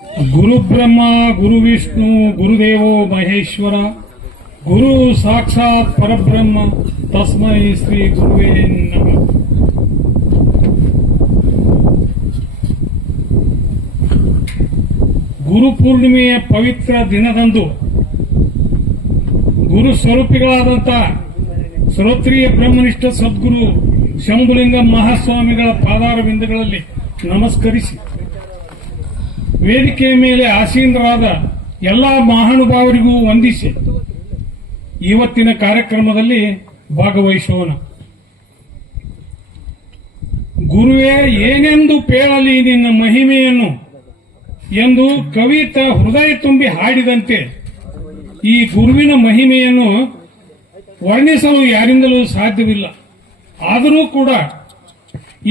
ಗುರು ಬ್ರಹ್ಮ ಗುರು ವಿಷ್ಣು ಗುರುದೇವೋ ಮಹೇಶ್ವರ ಗುರು ಸಾಕ್ಷಾತ್ ಪರಬ್ರಹ್ಮ ತಸ್ಮೈ ಶ್ರೀ ಗುರುವೇ ನಮಃ. ಗುರು ಪೂರ್ಣಿಮೆಯ ಪವಿತ್ರ ದಿನದಂದು ಗುರು ಸ್ವರೂಪಿಗಳಾದಂಥ ಶ್ರೋತ್ರಿಯ ಬ್ರಹ್ಮನಿಷ್ಠ ಸದ್ಗುರು ಶಂಭುಲಿಂಗ ಮಹಾಸ್ವಾಮಿಗಳ ಪಾದಾರವಿಂದಗಳಲ್ಲಿ ನಮಸ್ಕರಿಸಿ ವೇದಿಕೆಯ ಮೇಲೆ ಆಸೀನರಾದ ಎಲ್ಲ ಮಹಾನುಭಾವರಿಗೂ ವಂದಿಸಿ ಇವತ್ತಿನ ಕಾರ್ಯಕ್ರಮದಲ್ಲಿ ಭಾಗವಹಿಸೋಣ. ಗುರುವೇ ಏನೆಂದು ಪೇಳಲಿ ನಿನ್ನ ಮಹಿಮೆಯನ್ನು ಎಂದು ಕವಿತ ಹೃದಯ ತುಂಬಿ ಹಾಡಿದಂತೆ ಈ ಗುರುವಿನ ಮಹಿಮೆಯನ್ನು ವರ್ಣಿಸಲು ಯಾರಿಂದಲೂ ಸಾಧ್ಯವಿಲ್ಲ. ಆದರೂ ಕೂಡ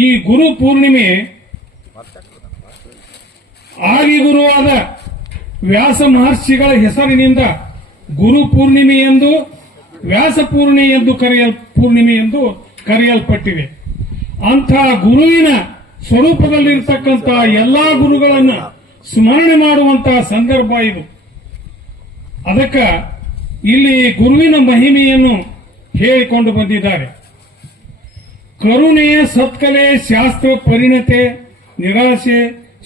ಈ ಗುರು ಪೂರ್ಣಿಮೆ ಆದಿಗುರುವಾದ ವ್ಯಾಸ ಮಹರ್ಷಿಗಳ ಹೆಸರಿನಿಂದ ಗುರು ಪೂರ್ಣಿಮೆ ಎಂದು ವ್ಯಾಸ ಪೂರ್ಣಿಮೆ ಎಂದು ಕರೆಯಲ್ಪಟ್ಟಿದೆ. ಅಂಥ ಗುರುವಿನ ಸ್ವರೂಪದಲ್ಲಿರ್ತಕ್ಕಂಥ ಎಲ್ಲಾ ಗುರುಗಳನ್ನು ಸ್ಮರಣೆ ಮಾಡುವಂತಹ ಸಂದರ್ಭ ಇದು. ಅದಕ್ಕೆ ಇಲ್ಲಿ ಗುರುವಿನ ಮಹಿಮೆಯನ್ನು ಹೇಳಿಕೊಂಡು ಬಂದಿದ್ದಾರೆ. ಕರುಣೆ, ಸತ್ಕಲೆ, ಶಾಸ್ತ್ರ ಪರಿಣತೆ, ನಿರಾಶೆ,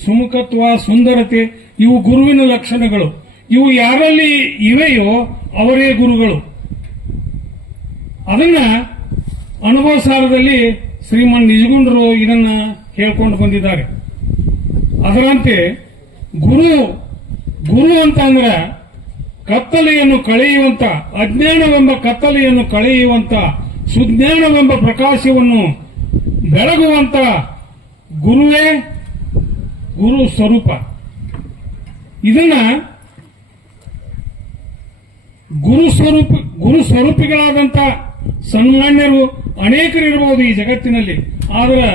ಸುಮುಖತ್ವ, ಸುಂದರತೆ ಇವು ಗುರುವಿನ ಲಕ್ಷಣಗಳು. ಇವು ಯಾರಲ್ಲಿ ಇವೆಯೋ ಅವರೇ ಗುರುಗಳು. ಅದನ್ನ ಅನುಭವ ಸಾರದಲ್ಲಿ ಶ್ರೀಮನ್ ನಿಜಗುಂಡರು ಇದನ್ನ ಹೇಳ್ಕೊಂಡು ಬಂದಿದ್ದಾರೆ. ಅದರಂತೆ ಗುರು ಅಂತ ಅಂದ್ರೆ ಕತ್ತಲೆಯನ್ನು ಕಳೆಯುವಂತ, ಅಜ್ಞಾನವೆಂಬ ಕತ್ತಲೆಯನ್ನು ಕಳೆಯುವಂತ, ಸುಜ್ಞಾನವೆಂಬ ಪ್ರಕಾಶವನ್ನು ಬೆಳಗುವಂತ ಗುರುವೇ ಗುರು ಸ್ವರೂಪ. ಇದನ್ನ ಗುರು ಸ್ವರೂಪಿಗಳಾದಂತ ಸನ್ಮಾನ್ಯರು ಅನೇಕರಿರಬಹುದು ಈ ಜಗತ್ತಿನಲ್ಲಿ. ಆದರೆ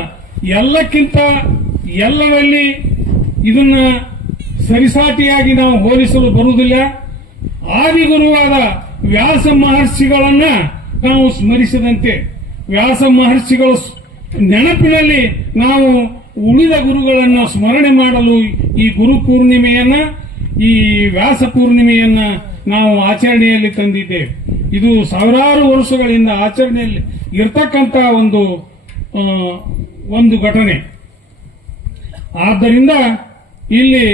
ಎಲ್ಲಕ್ಕಿಂತ ಎಲ್ಲರಲ್ಲಿ ಇದನ್ನ ಸರಿಸಾಟಿಯಾಗಿ ನಾವು ಹೋಲಿಸಲು ಬರುವುದಿಲ್ಲ. ಆದಿಗುರುವಾದ ವ್ಯಾಸ ಮಹರ್ಷಿಗಳನ್ನ ನಾವು ಸ್ಮರಿಸಿದಂತೆ ವ್ಯಾಸ ಮಹರ್ಷಿಗಳ ನೆನಪಿನಲ್ಲಿ ನಾವು ಉಳಿದ ಗುರುಗಳನ್ನು ಸ್ಮರಣೆ ಮಾಡಲು ಈ ಗುರು ಪೂರ್ಣಿಮೆಯನ್ನ, ಈ ವ್ಯಾಸ ಪೂರ್ಣಿಮೆಯನ್ನ ನಾವು ಆಚರಣೆಯಲ್ಲಿ ತಂದಿದ್ದೇವೆ. ಇದು ಸಾವಿರಾರು ವರ್ಷಗಳಿಂದ ಆಚರಣೆಯಲ್ಲಿ ಇರತಕ್ಕಂತ ಒಂದು ಘಟನೆ. ಆದ್ದರಿಂದ ಇಲ್ಲಿ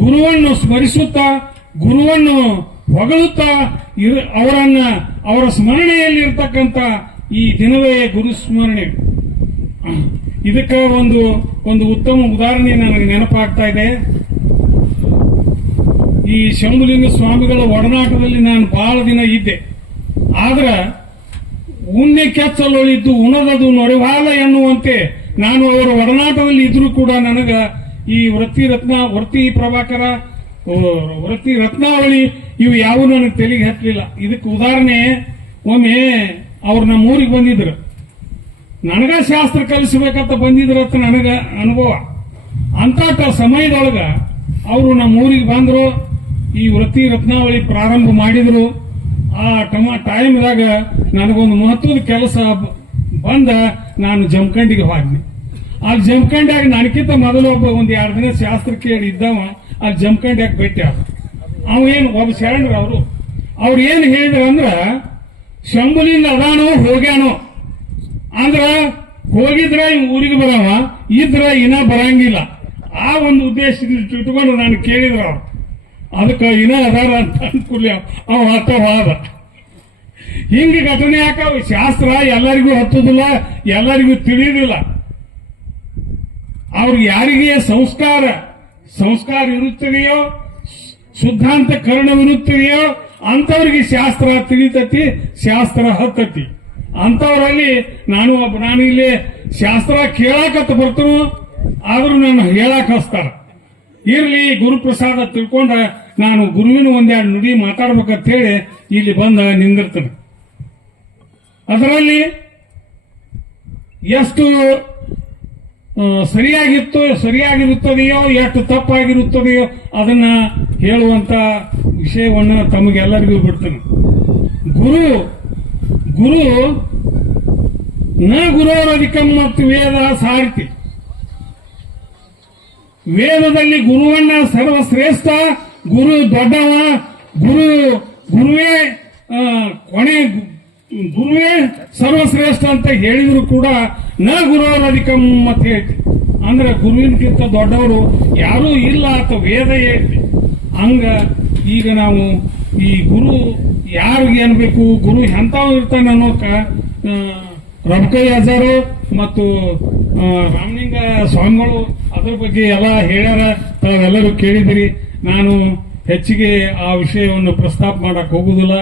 ಗುರುವನ್ನು ಸ್ಮರಿಸುತ್ತಾ, ಗುರುವನ್ನು ಹೊಗಳುತ್ತಾ ಅವರ ಸ್ಮರಣೆಯಲ್ಲಿ ಇರತಕ್ಕಂತ ಈ ದಿನವೇ ಗುರು ಸ್ಮರಣೆ. ಇದಕ್ಕೆ ಒಂದು ಉತ್ತಮ ಉದಾಹರಣೆ ನನಗೆ ನೆನಪಾಗ್ತಾ ಇದೆ. ಈ ಶಂಭುಲಿಂಗ ಸ್ವಾಮಿಗಳ ಒಡನಾಟದಲ್ಲಿ ನಾನು ಬಹಳ ದಿನ ಇದ್ದೆ. ಆದ್ರ ಉಣ್ಣೆ ಕೆಚ್ಚಲೊಳಿದ್ದು ಉಣದದು ನೊರೆವಾಲ ಎನ್ನುವಂತೆ ನಾನು ಅವರ ಒಡನಾಟದಲ್ಲಿ ಇದ್ರೂ ಕೂಡ ನನಗ ಈ ವೃತ್ತಿ ಪ್ರಭಾಕರ, ವೃತ್ತಿ ರತ್ನಾವಳಿ ಇವು ಯಾವ ನನಗೆ ತೆಲಿಗೆ ಹತ್ತಲಿಲ್ಲ. ಇದಕ್ಕೆ ಉದಾಹರಣೆ, ಒಮ್ಮೆ ಅವ್ರು ನಮ್ಮ ಊರಿಗೆ ಬಂದಿದ್ರು. ನನಗ ಶಾಸ್ತ್ರ ಕಲಿಸಬೇಕಂತ ಬಂದಿದ್ರತ್ತ ನನಗ ಅನುಭವ. ಅಂತ ಸಮಯದೊಳಗ ಅವರು ನಮ್ಮ ಊರಿಗೆ ಬಂದ್ರು, ಈ ವೃತ್ತಿ ರತ್ನಾವಳಿ ಪ್ರಾರಂಭ ಮಾಡಿದ್ರು. ಆ ಟೈಮ್ದಾಗ ನನಗೊಂದು ಮಹತ್ವದ ಕೆಲಸ ಬಂದ ನಾನು ಜಮಖಂಡಿಗೆ ಹೋದ್ನಿ. ಅಲ್ಲಿ ಜಮಖಂಡ್ಯಾಗ ನನಗಿಂತ ಮೊದಲು ಒಂದ್ 2 ದಿನ ಶಾಸ್ತ್ರ ಕೇಳಿ ಇದ್ದವ ಅಲ್ಲಿ ಜಮಖಂಡ್ಯಾಗ ಭೇಟಿ ಆದ. ಅವೇನು ಒಬ್ಬ ಶರಣರು ಅವ್ರು ಏನ್ ಹೇಳಿದ್ರು ಅಂದ್ರ, ಶಂಭುಲಿಂಗ ಅದಾನೋ ಹೋಗ್ಯಾನೋ ಅಂದ್ರ ಹೋಗಿದ್ರ ಊರಿಗೆ ಬರವ, ಇದ್ರ ಇನ್ನ ಬರಂಗಿಲ್ಲ. ಆ ಒಂದು ಉದ್ದೇಶದಿಂದ ಇಟ್ಕೊಂಡು ನಾನು ಕೇಳಿದ್ರ ಅವ್ರು. ಅದಕ್ಕೆ ಇನ್ನ ಅದಾರ ಅಂತ ಅನ್ಕೂಲ ಅವ ಹತ್ತವಾದ. ಹಿಂಗ ಘಟನೆ ಯಾಕ? ಶಾಸ್ತ್ರ ಎಲ್ಲರಿಗೂ ಹತ್ತುದಿಲ್ಲ, ಎಲ್ಲರಿಗೂ ತಿಳಿಯುದಿಲ್ಲ. ಅವ್ರಿಗೆ ಯಾರಿಗೆ ಸಂಸ್ಕಾರ ಇರುತ್ತದೆಯೋ, ಶುದ್ಧಾಂತ ಕರ್ಣವಿರುತ್ತದೆಯೋ ಅಂತವ್ರಿಗೆ ಶಾಸ್ತ್ರ ತಿಳಿತತಿ, ಶಾಸ್ತ್ರ ಹತ್ತತಿ. ಅಂತವರಲ್ಲಿ ನಾನು ಇಲ್ಲಿ ಶಾಸ್ತ್ರ ಕೇಳಾಕತ್ತ ಬರ್ತನು, ಆದ್ರೂ ನಾನು ಹೇಳಾಕ ಹಚ್ತಾರ. ಇರ್ಲಿ ಗುರುಪ್ರಸಾದ ತಿಳ್ಕೊಂಡ ನಾನು ಗುರುವಿನ 1-2 ನುಡಿ ಮಾತಾಡ್ಬೇಕಂತ ಹೇಳಿ ಇಲ್ಲಿ ಬಂದ ನಿಂದಿರ್ತೇನೆ. ಅದರಲ್ಲಿ ಎಷ್ಟು ಸರಿಯಾಗಿರುತ್ತದೆಯೋ ಎಷ್ಟು ತಪ್ಪಾಗಿರುತ್ತದೆಯೋ ಅದನ್ನ ಹೇಳುವಂತ ವಿಷಯವನ್ನ ತಮಗೆಲ್ಲರಿಗೂ ಬಿಡ್ತೇನೆ. ಗುರು ನ ಗುರೋರಧಿಕಂ ಮತ್ತು ವೇದ ಸಾರಥಿ. ವೇದದಲ್ಲಿ ಗುರುವನ್ನ ಸರ್ವಶ್ರೇಷ್ಠ, ಗುರು ದೊಡ್ಡವ, ಗುರುವೇ ಕೊನೆ, ಗುರುವೇ ಸರ್ವಶ್ರೇಷ್ಠ ಅಂತ ಹೇಳಿದ್ರು ಕೂಡ ನ ಗುರುವರಧಿಕಂ ಅಂತ ಹೇಳ್ತಿ. ಅಂದ್ರೆ ಗುರುವಿನಕ್ಕಿಂತ ದೊಡ್ಡವರು ಯಾರೂ ಇಲ್ಲ ಅಂತ ವೇದ ಹೇಳ್ತಿ. ಹಂಗ ಈಗ ನಾವು ಈ ಗುರು ಯಾರಿಗೆ ಅನ್ಬೇಕು, ಗುರು ಎಂಥವ್ ಇರ್ತಾನೆ ಅನ್ನೋಕ ರಬಕೈ ಅಜಾರು ಮತ್ತು ರಾಮಲಿಂಗ ಸ್ವಾಮಿಗಳು ಅದ್ರ ಬಗ್ಗೆ ಎಲ್ಲ ಹೇಳ್ಯಾರ, ತಾವೆಲ್ಲರೂ ಕೇಳಿದಿರಿ. ನಾನು ಹೆಚ್ಚಿಗೆ ಆ ವಿಷಯವನ್ನು ಪ್ರಸ್ತಾಪ ಮಾಡಕ್ ಹೋಗುದಿಲ್ಲ.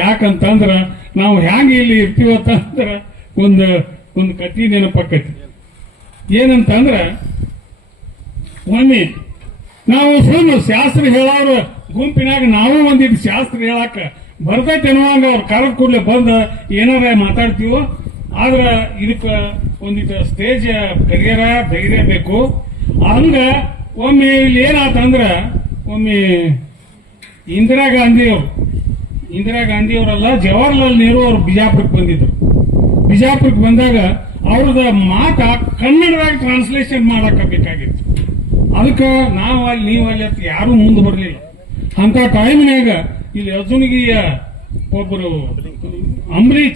ಯಾಕಂತಂದ್ರ ನಾವು ಹ್ಯಾಂಗ ಇಲ್ಲಿ ಇರ್ತೀವತ್ತಂದ್ರ ಒಂದು ಕಥೆ ನೆನಪಕ್ಕತಿ. ಏನಂತಂದ್ರ ಒಮ್ಮೆ ನಾವು ಸುಮ್ಮನೆ ಶಾಸ್ತ್ರ ಹೇಳೋರು ಗುಂಪಿನಾಗ ನಾವು ಒಂದಿಟ್ಟು ಶಾಸ್ತ್ರ ಹೇಳಾಕ ಬರ್ತೈತೆ ಅನ್ನುವಂಗ ಅವ್ರು ಕರೆದ ಕೂಡಲೇ ಬಂದ ಏನಾರ ಮಾತಾಡ್ತೀವೋ. ಆದ್ರ ಇದಕ್ಕ ಒಂದಿಟ್ಟು ಸ್ಟೇಜ್ ಕರಿಯರ ಧೈರ್ಯ ಬೇಕು. ಹಂಗ ಒಮ್ಮೆ ಇಲ್ಲಿ ಏನಾತಂದ್ರ ಒಮ್ಮೆ ಇಂದಿರಾ ಗಾಂಧಿಯವರಲ್ಲ, ಜವಾಹರ್ಲಾಲ್ ನೆಹರು ಅವರು ಬಿಜಾಪುರಕ್ಕೆ ಬಂದಿದ್ರು. ಬಿಜಾಪುರಕ್ಕೆ ಬಂದಾಗ ಅವ್ರದ ಮಾತ ಕನ್ನಡದಾಗ ಟ್ರಾನ್ಸ್ಲೇಷನ್ ಮಾಡಕ್ ಬೇಕಾಗಿತ್ತು. ಅದಕ್ಕೆ ನಾವು ಅಲ್ಲಿ ನೀವು ಅಲ್ಲಿ ಅಂತ ಯಾರು ಮುಂದೆ ಬರಲಿಲ್ಲ. ಅಂತ ಟೈಮ್ನಾಗ ಇಲ್ಲಿ ಅರ್ಜುನ್ಗಿಯ ಒಬ್ಬರು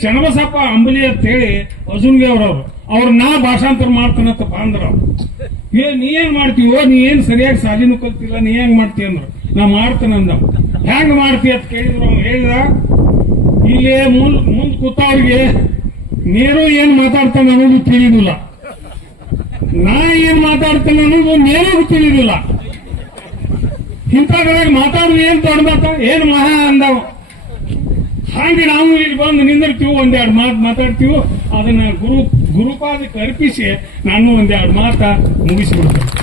ಚನ್ನಬಸಪ್ಪ ಅಂಬಲಿ ಅಂತ ಹೇಳಿ ಅರ್ಜುನ್ಗೆ ಅವ್ರ ನಾ ಭಾಷಾಂತರ ಮಾಡ್ತಾನಂತ ಬಂದ್ರ. ನೀ ಏನ್ ಮಾಡ್ತೀವೋ, ನೀ ಏನ್ ಸರಿಯಾಗಿ ಸಾಲಿನೂ ಕಲ್ತಿಲ್ಲ, ನೀ ಹೆಂಗ್ ಮಾಡ್ತೀಯ ಅಂದ್ರ ನಾ ಮಾಡ್ತಾನಂದ. ಹೆಂಗ್ ಮಾಡ್ತೀಯ ಅಂತ ಕೇಳಿದ್ರು. ಅವ್ನು ಹೇಳಿದ, ಇಲ್ಲೇ ಮುಂದ್ ಕೂತವ್ರಿಗೆ ನೇರು ಏನ್ ಮಾತಾಡ್ತಾನೆ ಅನ್ನೋದು ತಿಳಿದಿಲ್ಲ, ನಾ ಏನ್ ಮಾತಾಡ್ತಾನೆ ಅನ್ನೋದು ನೇರಿಗೂ ತಿಳಿದಿಲ್ಲ. ಇಂಥದ್ರಾಗ ಮಾತಾಡುದು ಏನ್ ದೊಡ್ಡ ಮಾತ, ಏನ್ ಮಹಾ ಅಂದವ. ಹಾಗೆ ನಾವು ಇಲ್ಲಿ ಬಂದು ನಿಂದಿರ್ತೀವಿ, ಒಂದೆರಡು ಮಾತು ಮಾತಾಡ್ತೀವಿ. ಅದನ್ನ ಗುರುಪಾದಕ್ಕೆ ಅರ್ಪಿಸಿ ನಾನು ಒಂದೆರಡು ಮಾತ ಮುಗಿಸಿಬಿಡ್ತೇನೆ.